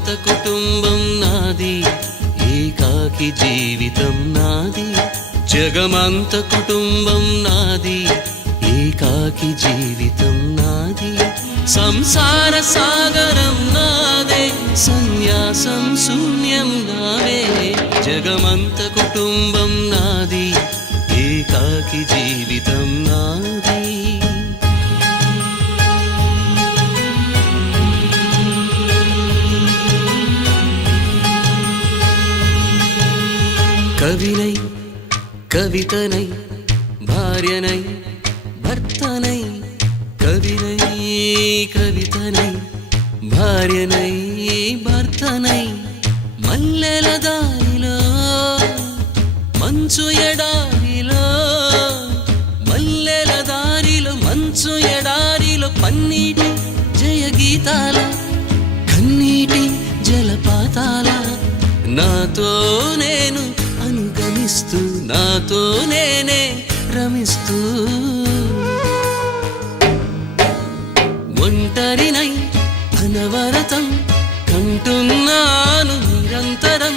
జగమంత కుటుంబం నాది, ఏకాకి జీవితం నాది. జగమంత కుటుంబం నాది, ఏకాకి జీవితం నాది. సంసార సాగరం నాదే, సన్యాసం శూన్యం నావే. జగమంత కుటుంబం నాది, ఏకాకి జీవితం నాది. కవినై కవితనై భార్యనై భర్తనై, కవినై కవితనై భార్యనై భర్తనై, మల్లెల దారిలో మంచు ఎడారిలో, మల్లెల దారిలో మంచు ఎడారిలో, పన్నీటి జయ గీతాల కన్నీటి జలపాతాల, నాతో నేను అనుగమిస్తూ, నాతో నేనే రమిస్తూ. ఒంటరినై అనవరతం కంటున్నాను నిరంతరం,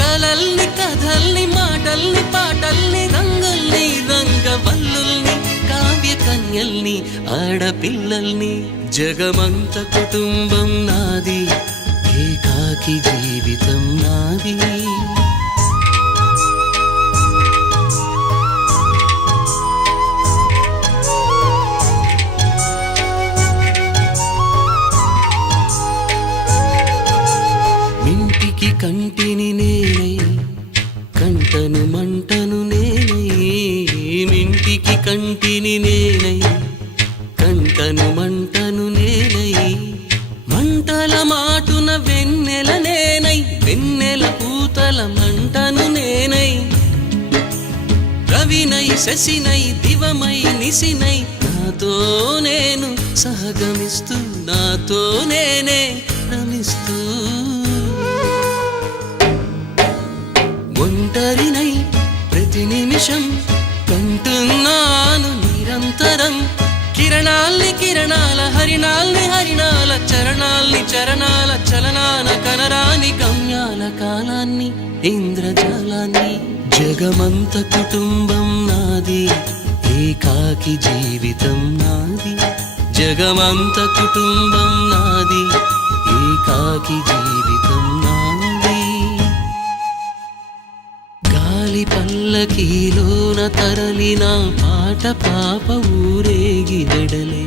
కలల్ని కథల్ని మాటల్ని పాటల్ని, రంగుల్ని రంగవల్లుల్ని, కావ్య కన్యల్ని ఆడపిల్లల్ని. జగమంత కుటుంబం నాది, ఏకాకి జీవితం నాది. ఇంటికి కంటిని నేనై, కంటను మంటను నేనై. ఇంటికి కంటిని నేనై, కంటను మంటను నేనై. మంటల మాటున వెన్నెల నేనై, వెన్నెల పూతల మంటను నేనై. రవినై శశినై దివమై నిశినై, నాతో నేను సహగమిస్తూ, నాతో నేనే రమిస్తూ. ఒంటరినై ప్రతి నిమిషం కంటున్నాను నిరంతరం, కిరణాల్ని కిరణాల హరిణాల్ని హరిణాల, చరణాల్ని చరణాల చలనాన, కనరాని గమ్యాల కాలాన్ని ఇంద్రజాలాన్ని. జగమంత కుటుంబం నాది, ఏకాకి జీవితం నాది. జగమంత కుటుంబం నాది, ఏకాకి జీవితం నాది. గాలి పల్లకీలోన తరలిన పాట పాప ఊరేగి వెడలే,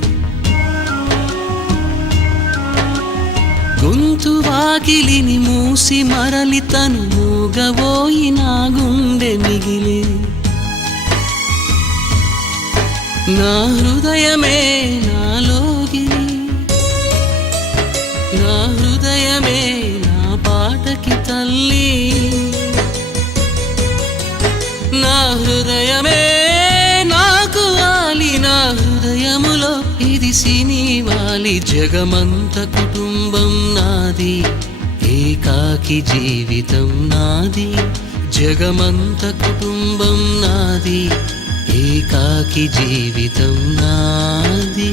గొంతు వాకిలిని మూసి మరలి తను మూగబోయి నా గుండె మిగిలే. నా హృదయమే నాలోగిని, నా హృదయమే నా పాటకి తల్లి. నా హృదయమే నాకు వాలి, నా హృదయములో ఇది సినివాలి. జగమంత కుటుంబం నాది, ఏకాకి జీవితం నాది. జగమంత కుటుంబం నాది, ఏకాకి జీవితం నాది.